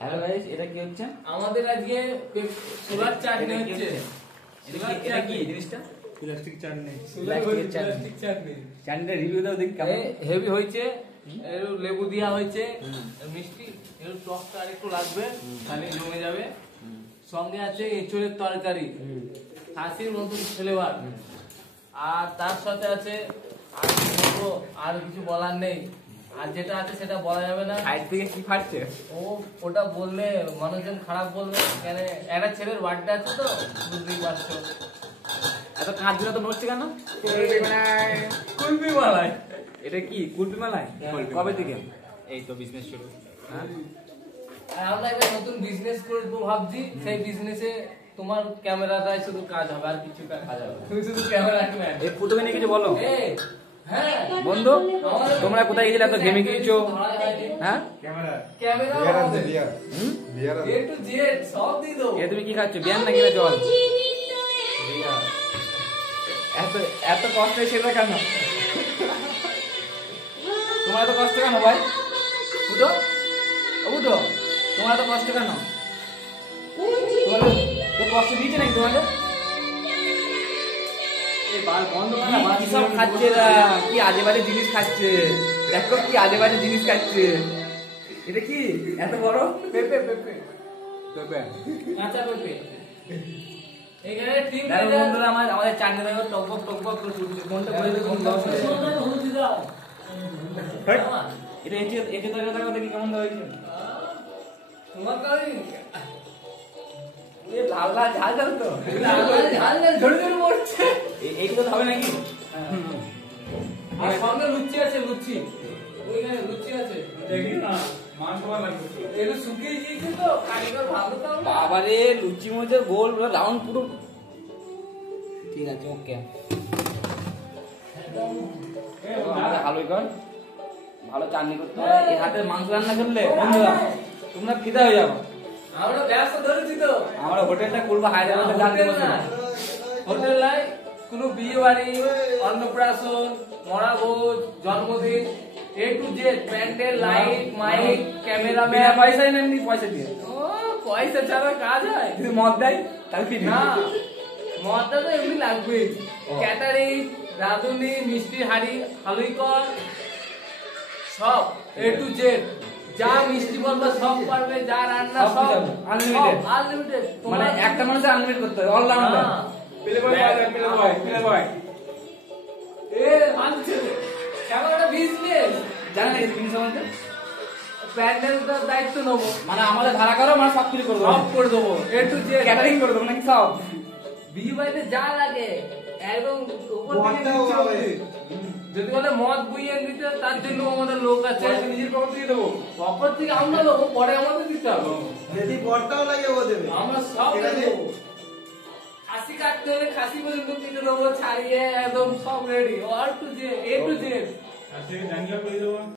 Hello guys, এটা কি হচ্ছে? আমাদের আজকে সোলার চাটনি হচ্ছে। এটা কি জিনিসটা? প্লাস্টিক চাটনি। প্লাস্টিক চাটনি। চাটনিটা রিভিউ দাও দেখি কেমন। হেভি হয়েছে, এর লেবু দেওয়া হয়েছে, মিষ্টি, এর টকটা আরেকটু লাগবে, তাহলে জমে যাবে। সঙ্গে আছে এঁচড়ের তরকারি, খাসির মতন ফ্লেভার, আর তার সাথে আছে আর কি বলবো, আর কিছু বলার নেই। আর যেটা আছে সেটা বলা যাবে না। সাইড থেকে কি ফাটছে? ওটা বললে মানুষজন খারাপ বলবে, কেন একটা ছেলের বার্থডে আছে তো, বুঝতেই পারছো। এত কাঁচগুলো তো নড়ছে কেন? কুলপি মালাই। এটা কি কুলপি মালাই? কবে থেকে? এই তো বিজনেস শুরু। হ্যাঁ, আর আমরা একটা নতুন বিজনেস করবো ভাবছি। সেই বিজনেসে তোমার ক্যামেরাটাই শুধু কাজ হবে, আর কিছু কাজ হবে না। তুমি শুধু ক্যামেরাম্যান। এই ফুটোকে নিয়ে কিছু বলো। হ্যাঁ বন্ধু, তোমরা কোথায় গেছিলে? এত গেমে গিয়েছো? হ্যাঁ, ক্যামেরা এ টু জেড সব দিয়ে দেবো। এ তুমি কি খাচ্ছ? বিয়ার নাকি না জল? এত এত কষ্ট সেটা কেন? তোমার এত কষ্ট কেন ভাই? ফুটো, ফুটো, তোমার এত কষ্ট কেন? তোমাদের তো কষ্ট দিয়েছে নাকি তোমাদের? কি সব খাচ্ছে এরা? কি আজে বাজে জিনিস খাচ্ছে, দেখো কি আজে বাজে জিনিস খাচ্ছে। এটা কি এত বড়? পেঁপে পেঁপে পেঁপে, কাঁচা পেঁপে। এখানে ঠিক দেখো বন্ধুরা, আমাদের চাটনি দেখো টকবক টকবক করে ফুটছে। কোনটা বলে দেবো? হলুদ দাও। এটা এঁচে তরকারি দেখো দেখি কেমন হয়েছে। তোমার কাছে লাল লাল ঝাল ঝাল তো, ঝাল ঝাল ঝড় ঝড় পড়ছে। এইগুলো তো হবে নাকি? আর সঙ্গে লুচি আছে, লুচি ওইখানে লুচি আছে, দেখি না মাংস ভালো লাগছে। এগুলো শুকিয়ে গিয়েছে তো, কারিগর ভালো তো না। বাবারে, লুচি মধ্যে গোল রাউন্ড পুরো ঠিক আছে। ওকে, ভালোই কর, ভালো চাটনি করতে হবে। এই হাতের মাংস রান্না করলে বন্ধুরা তোমরা ফিদা হয়ে যাবো। আমরা ব্যবসা ধরেছি তো। আমরা হোটেলটা করবো হায়দ্রাবাদে, জানতে হোটেল না, হোটেল নাই, কোনো বিয়ে বাড়ি, অন্নপ্রাশন, মরাভোজ, জন্মদিন, A to Z, pandal, light, mic, cameraman. পয়সাই নেননি, পয়সা দিয়ে ও পয়সা ছাড়া কাজ হয়? যদি মদ দেয় তাহলে কি না, মদটা তো এমনি লাগবেই। ক্যাটারিং, রাঁধুনি, মিষ্টির হাড়ি, হালুইকর, সব এ টু জেড। যা মিষ্টি বলবো সব পারবে, যা রান্না সব সব আনলিমিটেড। আনলিমিটেড। মানে একটা মানুষের আনলিমিটেড করতে হবে, অলরাউন্ডার। পেলে বয় পাওয়া যায়, পেলে বয়। এ মানছে কেমন একটা বিজনেস। জানেন এই জিনিস আমাদের প্যান্ডেলটার দায়িত্ব নেবো, মানে আমাদের ভাড়া করো, মানে সব কিছু করবো, সব করে দেবো এ টু জেড। ক্যাটারিং করে দেবো নাকি সব? বিয়ে বাড়িতে যা লাগে একদম উপর থেকে মদটাও নিচে হবে। অবধি। যদি বলে মদ বুইয়ে দিতে, তার জন্য আমাদের লোক আছে। পয়সা নিজের পকেট থেকে দেবো। অপর থেকে আমরা দেবো, পরে আমাদের দিতে হবে। যদি বড়টাও লাগে ও দেবে। আমরা সব ঠিক আছে? দেবো। খাসি কাটতে হলে খাসি পর্যন্ত কেটে দেবো, ছাড়িয়ে একদম সব ready, all to Z, A to Z. আর সে জাঙ্গিয়া করে দেবো।